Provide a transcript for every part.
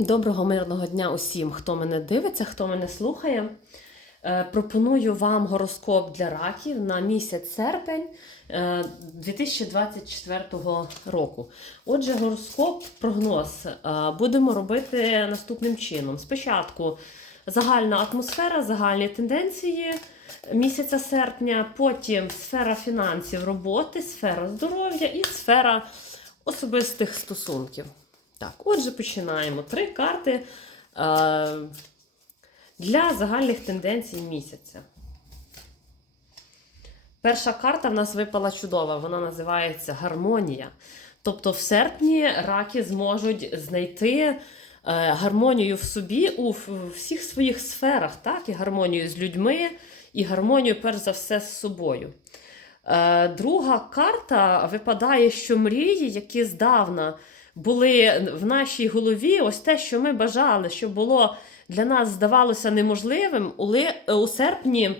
Доброго мирного дня усім, хто мене дивиться, хто мене слухає. Е, Пропоную вам гороскоп для раків на місяць серпень е, 2024 року. Отже, гороскоп, прогноз е, будемо робити наступним чином. Спочатку загальна атмосфера, загальні тенденції місяця серпня, потім сфера фінансів, роботи, сфера здоров'я і сфера особистих стосунків. Так, отже, починаємо. Три карти е, для загальних тенденцій місяця. Перша карта в нас випала чудова, вона називається гармонія. Тобто, в серпні раки зможуть знайти е, гармонію в собі у всіх своїх сферах, так? і гармонію з людьми, і гармонію, перш за все, з собою. Е, Друга карта випадає, що мрії, які здавна були в нашій голові, ось те, що ми бажали, що було для нас здавалося неможливим, у серпні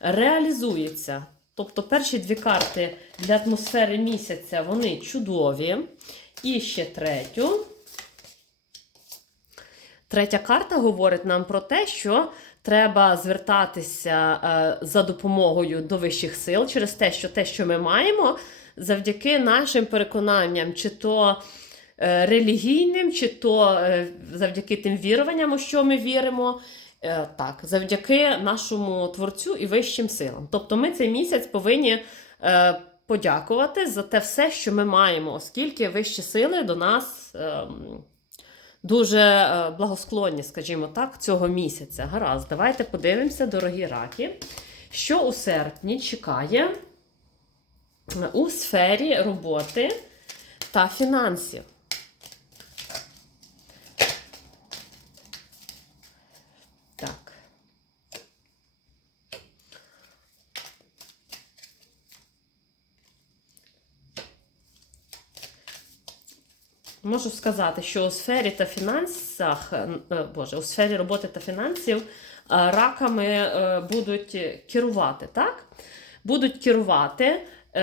реалізується. Тобто перші дві карти для атмосфери місяця вони чудові. І ще третю. Третя карта говорить нам про те, що треба звертатися е, за допомогою до вищих сил через те, що те, що ми маємо, завдяки нашим переконанням, чи то релігійним, чи то е, завдяки тим віруванням, у що ми віримо. Е, Так, завдяки нашому творцю і вищим силам. Тобто ми цей місяць повинні е, подякувати за те все, що ми маємо, оскільки вищі сили до нас ем, дуже е, благосклонні, скажімо так, цього місяця. Гаразд, давайте подивимося, дорогі раки, що у серпні чекає у сфері роботи та фінансів. Так. Можу сказати, що у сфері та фінансах, е, е, боже, у сфері роботи та фінансів е, раками будуть керувати, так? Будуть керувати,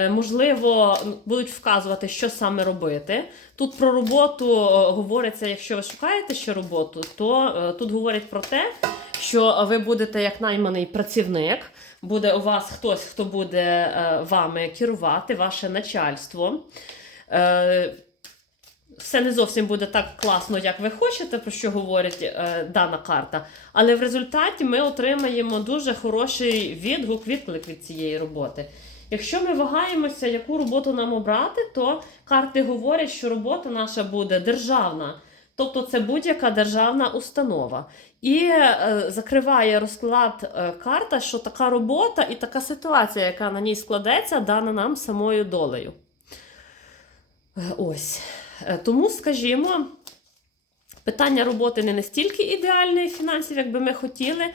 можливо, будуть вказувати, що саме робити. Тут про роботу говориться, якщо ви шукаєте ще роботу, то тут говорять про те, що ви будете як найманий працівник, буде у вас хтось, хто буде вами керувати, ваше начальство. Все не зовсім буде так класно, як ви хочете, про що говорить е, дана карта. Але в результаті ми отримаємо дуже хороший відгук, відклик від цієї роботи. Якщо ми вагаємося, яку роботу нам обрати, то карти говорять, що робота наша буде державна. Тобто це будь-яка державна установа. І е, закриває розклад е, карта, що така робота і така ситуація, яка на ній складеться, дана нам самою долею. Е, Ось. Е, Тому, скажімо, питання роботи не настільки ідеальне фінансів, як би ми хотіли,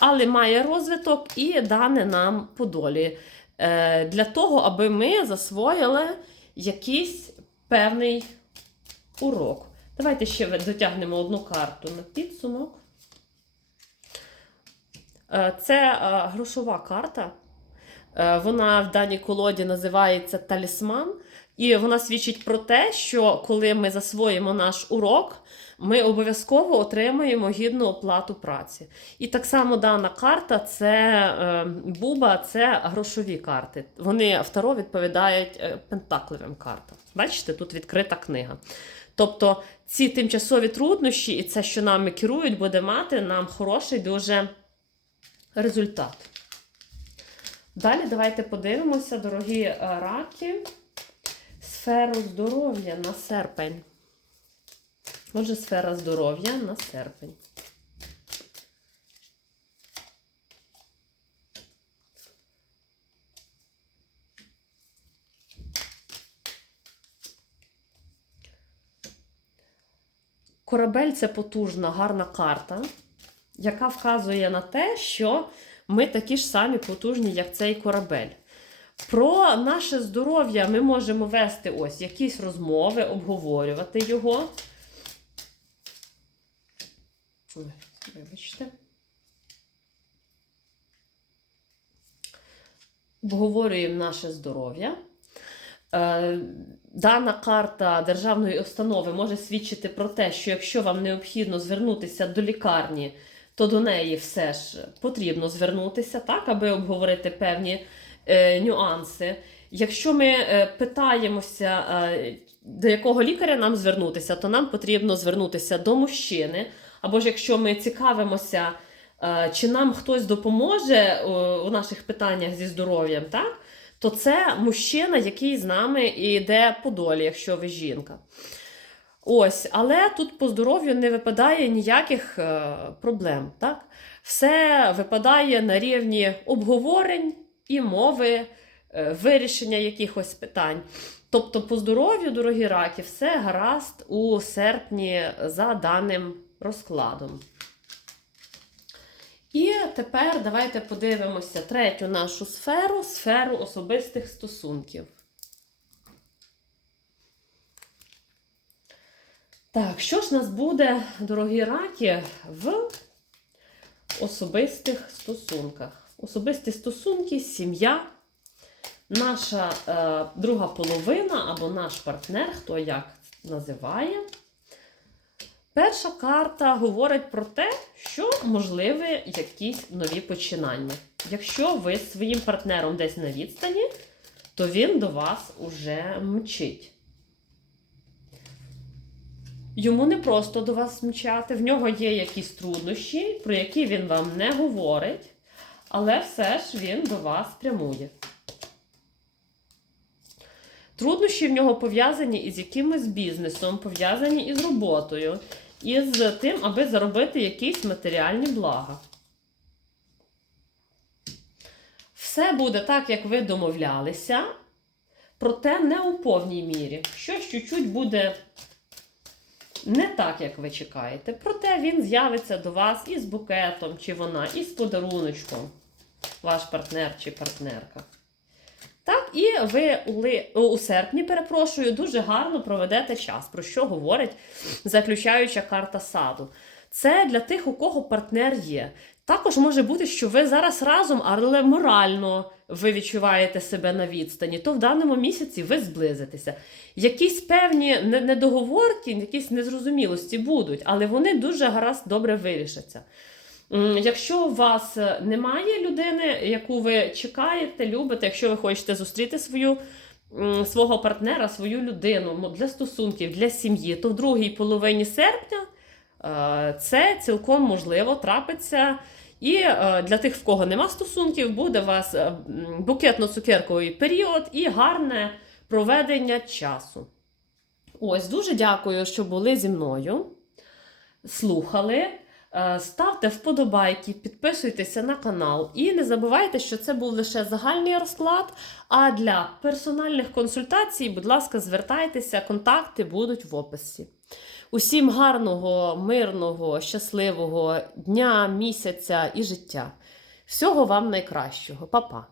але має розвиток і дане нам по долі. Е, Для того, аби ми засвоїли якийсь певний урок. Давайте ще дотягнемо одну карту на підсумок. Е, Це грошова карта. Вона в даній колоді називається талісман, і вона свідчить про те, що коли ми засвоїмо наш урок, ми обов'язково отримаємо гідну оплату праці. І так само дана карта це е, буба, це грошові карти. Вони в Таро відповідають е, пентакливим картам. Бачите, тут відкрита книга. Тобто ці тимчасові труднощі і це, що нами керують, буде мати нам хороший дуже результат. Далі давайте подивимося, дорогі е, раки, сферу здоров'я на серпень. Отже, сфера здоров'я на серпень. Корабель це потужна, гарна карта, яка вказує на те, що ми такі ж самі потужні, як цей корабель. Про наше здоров'я ми можемо вести ось якісь розмови, обговорювати його. Вибачте. Обговорюємо наше здоров'я. Е, Дана карта державної установи може свідчити про те, що якщо вам необхідно звернутися до лікарні, то до неї все ж потрібно звернутися, так, аби обговорити певні нюанси. Якщо ми е, питаємося, е, до якого лікаря нам звернутися, то нам потрібно звернутися до мужчини. Або ж якщо ми цікавимося, е, чи нам хтось допоможе е, у наших питаннях зі здоров'ям, так? то це мужчина, який з нами йде по долі, якщо ви жінка. Ось, але тут по здоров'ю не випадає ніяких е, проблем. Так? Все випадає на рівні обговорень і мови, е, вирішення якихось питань. Тобто, по здоров'ю, дорогі раки, все гаразд у серпні за даним розкладом. І тепер давайте подивимося третю нашу сферу сферу особистих стосунків. Так, що ж нас буде, дорогі раки, в особистих стосунках? Особисті стосунки, сім'я, наша е, друга половина або наш партнер, хто як називає. Перша карта говорить про те, що можливі якісь нові починання. Якщо ви з своїм партнером десь на відстані, то він до вас уже мчить. Йому не просто до вас мчати, в нього є якісь труднощі, про які він вам не говорить, але все ж він до вас прямує. Труднощі в нього пов'язані із якимось бізнесом, пов'язані із роботою, із тим, аби заробити якісь матеріальні блага. Все буде так, як ви домовлялися, проте не у повній мірі. Щось чуть-чуть буде не так, як ви чекаєте. Проте він з'явиться до вас із букетом, чи вона, із подаруночком, ваш партнер чи партнерка. Так, і ви у, у серпні, перепрошую, дуже гарно проведете час, про що говорить заключаюча карта саду. Це для тих, у кого партнер є. Також може бути, що ви зараз разом, але морально ви відчуваєте себе на відстані, то в даному місяці ви зблизитеся. Якісь певні недоговорки, якісь незрозумілості будуть, але вони дуже гаразд добре вирішаться. Якщо у вас е, немає людини, яку ви чекаєте, любите, якщо ви хочете зустріти свою, свого партнера, свою людину для стосунків, для сім'ї, то в другій половині серпня це цілком можливо трапиться. І е, для тих, в кого нема стосунків, буде у вас е, букетно-цукерковий період і гарне проведення часу. Ось, дуже дякую, що були зі мною, слухали. Е, Ставте вподобайки, підписуйтеся на канал і не забувайте, що це був лише загальний розклад. А для персональних консультацій, будь ласка, звертайтеся, контакти будуть в описі. Усім гарного, мирного, щасливого дня, місяця і життя. Всього вам найкращого, Па-па!